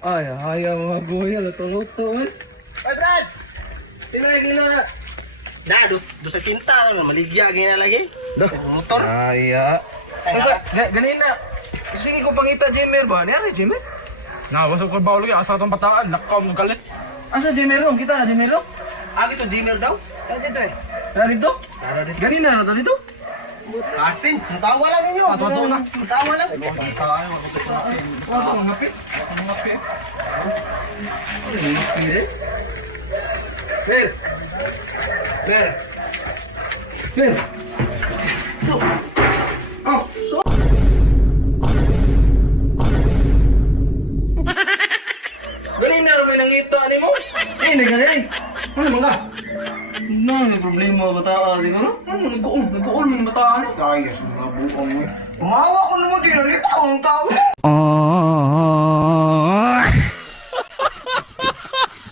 Ay, ayaw mga guya, luto-luto eh. Ay, Brad! Pila kilo na? Na, dos sa sinta, maligya ganyan lagi. Motor. Ay, ganina. Sige ko pangita, Jimmer ba? Niyari, Jimmer? Nah, basta ko bawal lagi asa tong bataan, nakaw mo galit. Asa Jimmer ron? Kita na Jimmer ron? Ito, Gmail daw. Ano dito eh? Tara dito? Tara dito. Ganina na to dito? Asin, mutawa lang ninyo. Tuwa na. Mutawa lang. Wala ko ngapit. Ngapit. Ngapit. Fer. Fer. Fer. So. Oh, so. Ganina rin may nangito ani mo? Hindi ganyan. Ano mga? No, may problema ba tayo siguro? Ano, nag-uol mo ng bataan eh. Kaya sa mga buong mo. Umawa ko naman din, nalita akong tao.